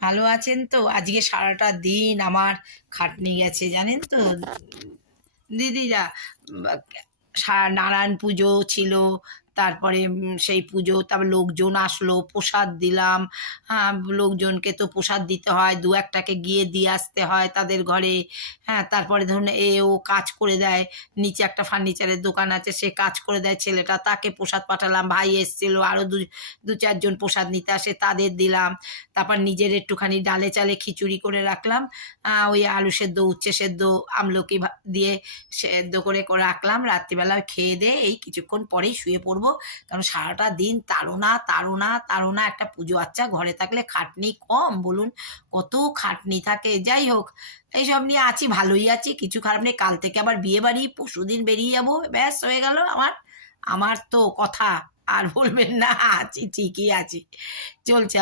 ভালো আছেন তো? আজকে সারাটা দিন আমার খাটনি গেছে জানেন তো দিদিরা। বা- নারায়ণ পুজো ছিল, তারপরে সেই পুজো, তারপর লোকজন আসলো, প্রসাদ দিলাম। হ্যাঁ, লোকজনকে তো প্রসাদ দিতে হয়, দু একটাকে গিয়ে দিয়ে আসতে হয় তাদের ঘরে। হ্যাঁ, তারপরে ধরুন ও কাজ করে দেয়, নিচে একটা ফার্নিচারের দোকান আছে, সে কাজ করে দেয় ছেলেটা, তাকে প্রসাদ পাঠালাম। ভাই এসছিল, আরও দু দু চারজন প্রসাদ নিতে আসে, তাদের দিলাম। তারপর নিজের একটুখানি ডালে চালে খিচুড়ি করে রাখলাম। ওই আলু সেদ্ধ, উচ্ছে সেদ্ধ, আমলকি দিয়ে সেদ্ধ করে করে রাখলাম। রাত্রিবেলা খেয়ে দিয়ে এই কিছুক্ষণ পরেই শুয়ে পড়বো, কারণ সারাটা দিন তাড়না তাড়না তাড়না। একটা পুজো আচ্ছা ঘরে থাকলে খাটনি কম বলুন? কত খাটনি থাকে। যাই হোক, এইসব নিয়ে আছি, ভালোই আছি, কিছু খারাপ নেই। কাল থেকে আবার বিয়ে বাড়ি, পরশুদিন বেরিয়ে যাবো, ব্যাস হয়ে গেল আমার। আমার তো কথা আর বলবেন না, আছি ঠিকই আছি, চলছে।